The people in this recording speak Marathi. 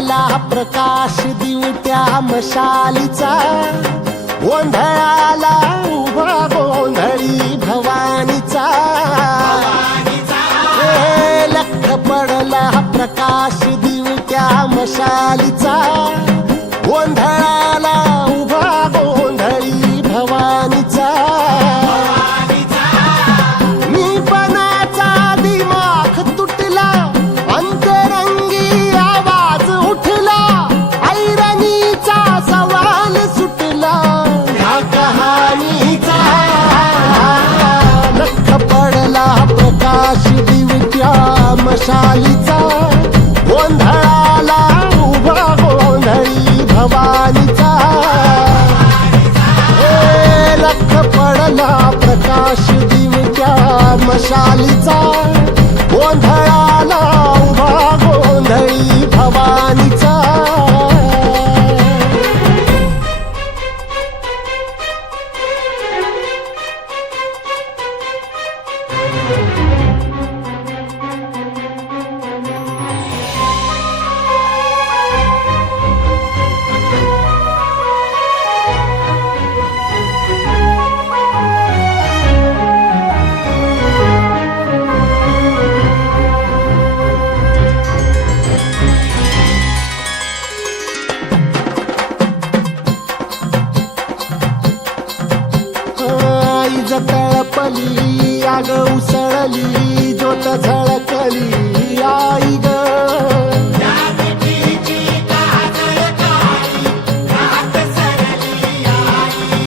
पडला प्रकाश दिवट्या मशालीचा, गोंधळाला उभा गोंधळी भवानीचा. लख पडला प्रकाश दिवट्या मशालीचा, गोंधळाला उभा गोंधळी भवानीचा. मीपणाचा दिमाख तुटला, अंतरंगी आवाज उठला, ऐरणीचा सवाल सुटला ह्या कहाणीचा. लख पडला प्रकाश दिवट्या मशालीचा, गोंधळाला उभा गोंधळी भवानीचा. लख पडला प्रकाश दिवट्या मशालीचा, गोंधळाला उभा गोंधळी भवानीचा. तळपली आग उसळली, ज्योत झळकली आई ग.